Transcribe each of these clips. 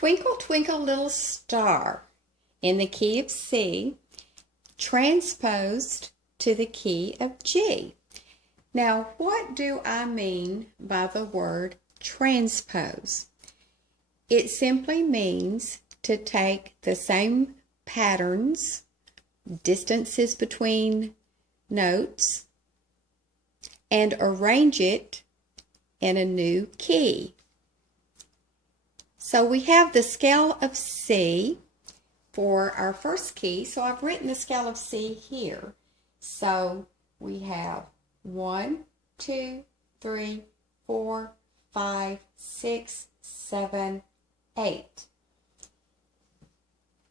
Twinkle, Twinkle, Little Star in the key of C, transposed to the key of G. Now, what do I mean by the word transpose? It simply means to take the same patterns, distances between notes, and arrange it in a new key. So we have the scale of C for our first key. So I've written the scale of C here. So we have 1, 2, 3, 4, 5, 6, 7, 8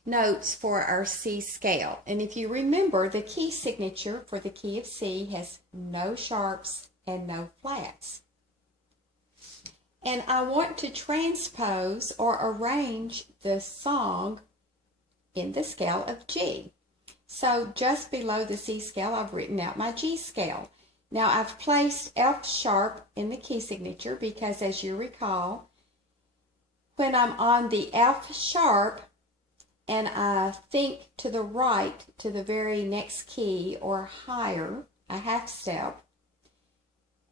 notes for our C scale. And if you remember, the key signature for the key of C has no sharps and no flats. And I want to transpose or arrange the song in the scale of G. So just below the C scale, I've written out my G scale. Now I've placed F sharp in the key signature because, as you recall, when I'm on the F sharp and I think to the right to the very next key or higher, a half step,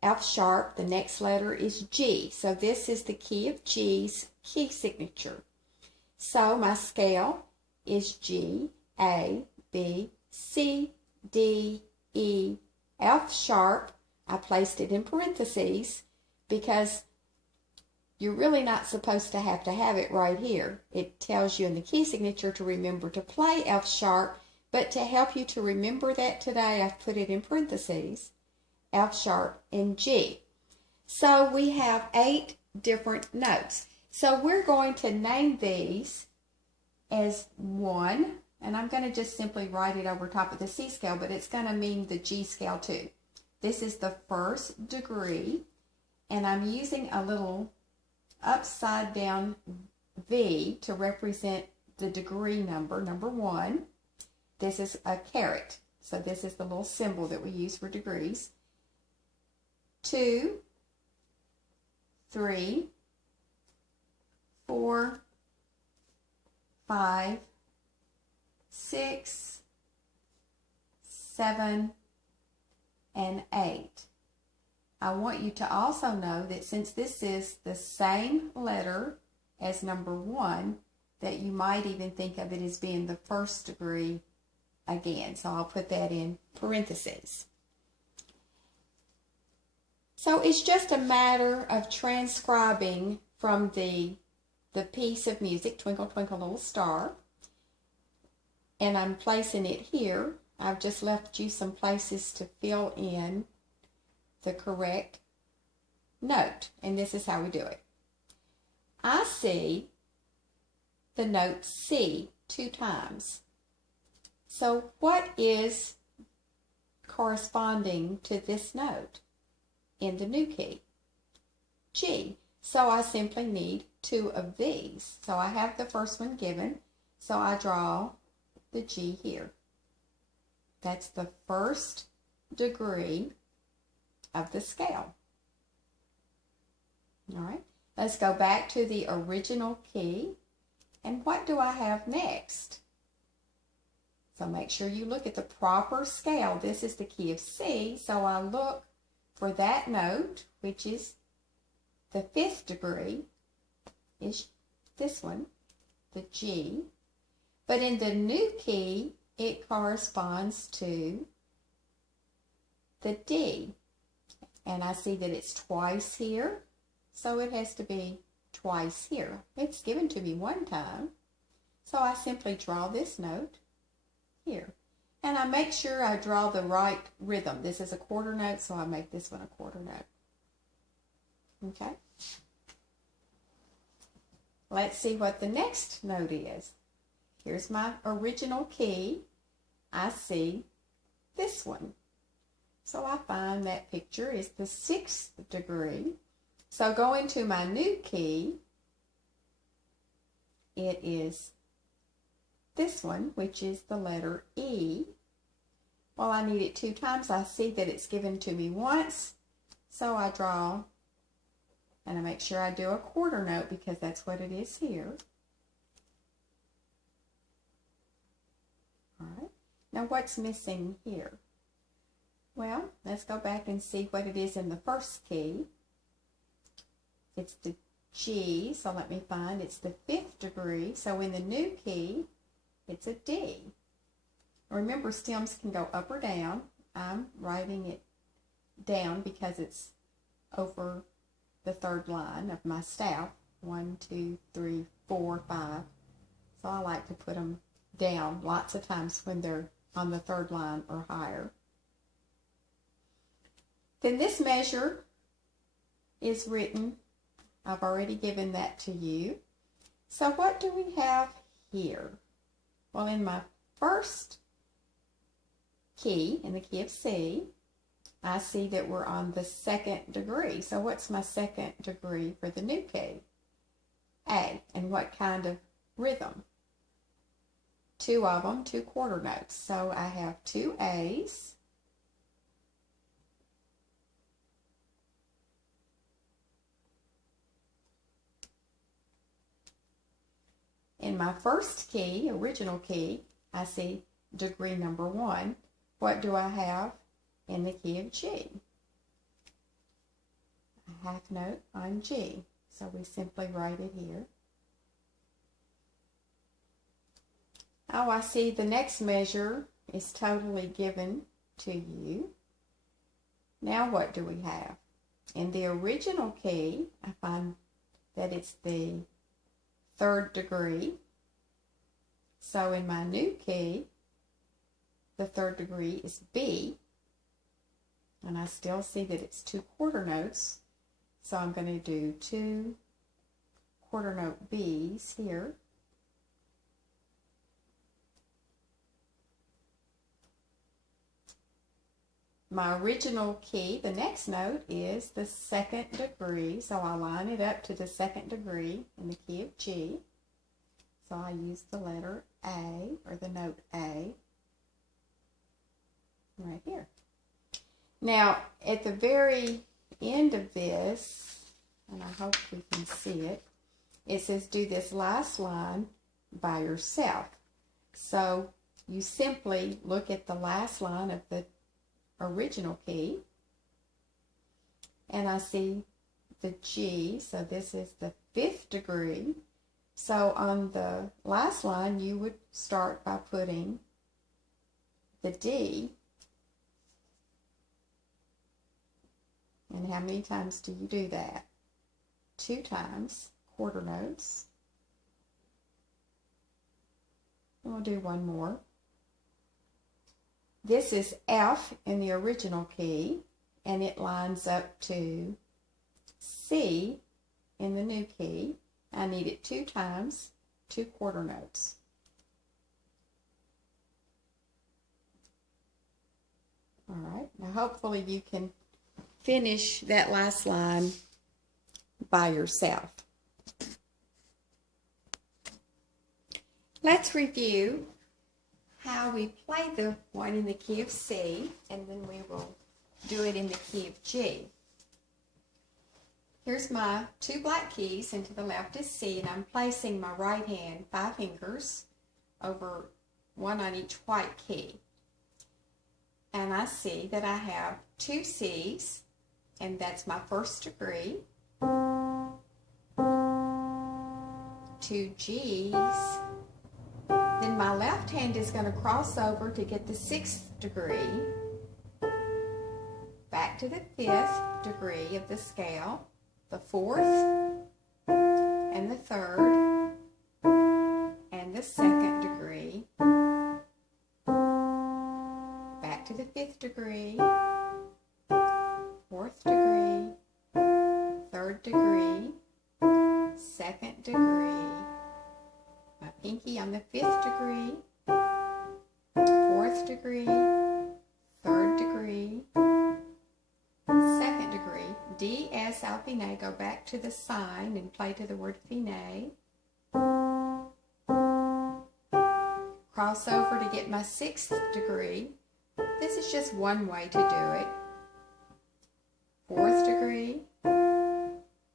F sharp, the next letter is G. So this is the key of G's key signature. So my scale is G, A, B, C, D, E, F sharp. I placed it in parentheses because you're really not supposed to have it right here. It tells you in the key signature to remember to play F sharp, but to help you to remember that today, I've put it in parentheses. F sharp and G. So we have 8 different notes. So we're going to name these as 1, and I'm going to just simply write it over top of the C scale, but it's going to mean the G scale too. This is the first degree, and I'm using a little upside down V to represent the degree number 1. This is a caret, so this is the little symbol that we use for degrees. 2, 3, 4, 5, 6, 7, and 8. I want you to also know that since this is the same letter as number 1, that you might even think of it as being the first degree again. So I'll put that in parentheses. So it's just a matter of transcribing from the piece of music, Twinkle, Twinkle, Little Star, and I'm placing it here. I've just left you some places to fill in the correct note, and this is how we do it. I see the note C 2 times. So what is corresponding to this note in the new key? G. So I simply need 2 of these. So I have the first one given, so I draw the G here. That's the first degree of the scale. All right, let's go back to the original key. And what do I have next? So make sure you look at the proper scale. This is the key of C, so I look for that note, which is the 5th degree, is this one, the G. But in the new key, it corresponds to the D. And I see that it's twice here, so it has to be twice here. It's given to me 1 time, so I simply draw this note here. And I make sure I draw the right rhythm. This is a quarter note, so I make this one a quarter note. Okay? Let's see what the next note is. Here's my original key. I see this one. So I find that picture is the 6th degree. So going to my new key, it is this one, which is the letter E. Well, I need it 2 times. I see that it's given to me once, so I draw, and I make sure I do a quarter note because that's what it is here. Now what's missing here? Well, let's go back and see what it is in the first key. It's the G, so let me find, it's the 5th degree. So in the new key, it's a D. Remember, stems can go up or down. I'm writing it down because it's over the 3rd line of my staff. 1, 2, 3, 4, 5. So I like to put them down lots of times when they're on the 3rd line or higher. Then this measure is written. I've already given that to you. So what do we have here? Well, in my first key, in the key of C, I see that we're on the 2nd degree. So what's my 2nd degree for the new key? A. And what kind of rhythm? 2 of them, 2 quarter notes. So I have 2 A's. In my first key, original key, I see degree number 1. What do I have in the key of G? A half note on G. So we simply write it here. Oh, I see the next measure is totally given to you. Now what do we have? In the original key, I find that it's the 3rd degree. So in my new key, the 3rd degree is B. And I still see that it's 2 quarter notes. So I'm going to do 2 quarter note B's here. My original key, the next note, is the 2nd degree, so I line it up to the 2nd degree in the key of G. So I use the letter A, or the note A, right here. Now, at the very end of this, and I hope we can see it, it says do this last line by yourself. So you simply look at the last line of the original key, and I see the G, so this is the 5th degree. So on the last line you would start by putting the D, and how many times do you do that? 2 times, quarter notes. And we'll do one more. This is F in the original key, and it lines up to C in the new key. I need it 2 times, 2 quarter notes. All right, now hopefully you can finish that last line by yourself. Let's review how we play the one in the key of C, and then we will do it in the key of G. Here's my 2 black keys, and to the left is C, and I'm placing my right hand 5 fingers over one on each white key. And I see that I have 2 C's, and that's my 1st degree, 2 G's. Then my left hand is going to cross over to get the 6th degree, back to the 5th degree of the scale, the 4th, and the 3rd, and the 2nd degree, back to the 5th degree, 4th degree, 3rd degree, 2nd degree, my pinky on the 5th degree, 4th degree, 3rd degree, 2nd degree. D, S, alpine, go back to the sign and play to the word fine. Cross over to get my 6th degree. This is just one way to do it. 4th degree,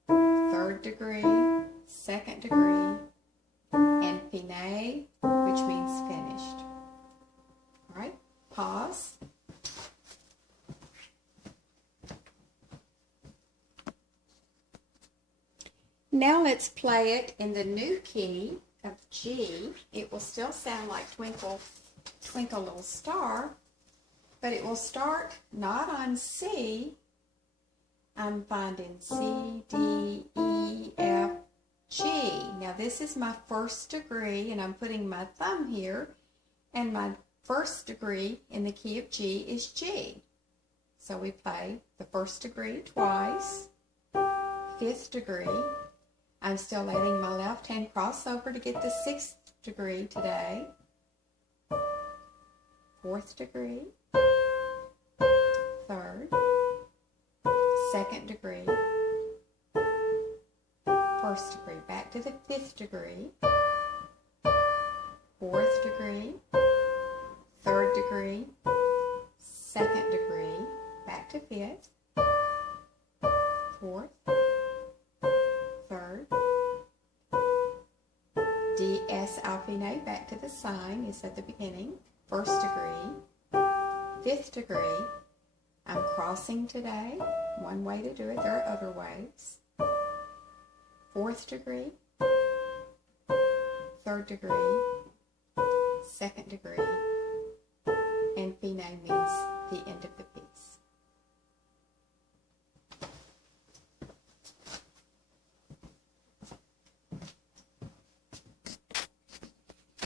3rd degree, 2nd degree, and fine, which means finished. All right. Pause. Now let's play it in the new key of G. It will still sound like Twinkle, Twinkle Little Star, but it will start not on C. I'm finding C, D, E, F, G. Now this is my first degree, and I'm putting my thumb here, and my first degree in the key of G is G. So we play the first degree twice, fifth degree. I'm still letting my left hand cross over to get the sixth degree today, fourth degree, third, second degree, first degree, back to the fifth degree, fourth degree, third degree, second degree, back to fifth, fourth, third, D, S, affine, back to the sign is at the beginning, first degree, fifth degree. I'm crossing today, one way to do it, there are other ways. Fourth degree, third degree, second degree, and fine means the end of the piece.